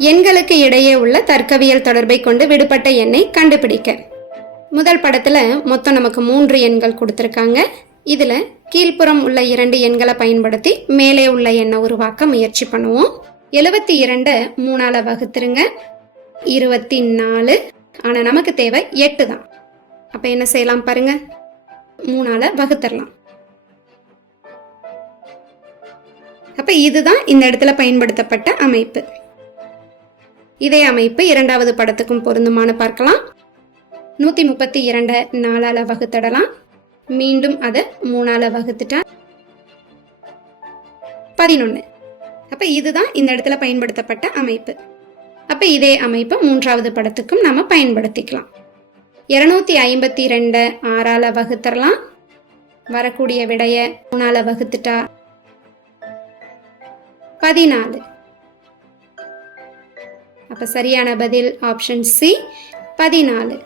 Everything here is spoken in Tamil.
எண்களுக்கு இடையே உள்ள தர்க்கவியல் தொடர்பை கொண்டு விடுபட்ட எண்ணை கண்டுபிடிக்க. முதல் படத்துல மொத்தம் நமக்கு மூன்று எண்கள் கொடுத்துருக்காங்க. இதுல கீழ்ப்புறம் உள்ள இரண்டு எண்களை பயன்படுத்தி மேலே உள்ள எண்ணை உருவாக்க முயற்சி பண்ணுவோம். எழுபத்தி இரண்டை மூணால வகுத்துருங்க. இருபத்தி நாலு. ஆனா நமக்கு தேவை எட்டு தான். அப்ப என்ன செய்யலாம் பாருங்க. மூணால வகுத்துடலாம் அப்ப இதுதான் இந்த இடத்துல பயன்படுத்தப்பட்ட அமைப்பு. இதே அமைப்பு இரண்டாவது படத்துக்கும் பொருந்துமான பார்க்கலாம். நூத்தி முப்பத்தி இரண்டை நாலால வகுத்தடலாம். மீண்டும் அதை மூணால வகுத்துட்டா. பதினொன்று அப்ப இதுதான் இந்த இடத்துல பயன்படுத்தப்பட்ட அமைப்பு. அப்ப இதே அமைப்பு மூன்றாவது படத்துக்கும் நாம பயன்படுத்திக்கலாம். இருநூத்தி ஐம்பத்தி ரெண்டை ஆறால வகுத்தரலாம். வரக்கூடிய விடைய மூணால வகுத்துட்டா. பதினாலு. அப்போ சரியான பதில் ஆப்ஷன் சி பதினாலு.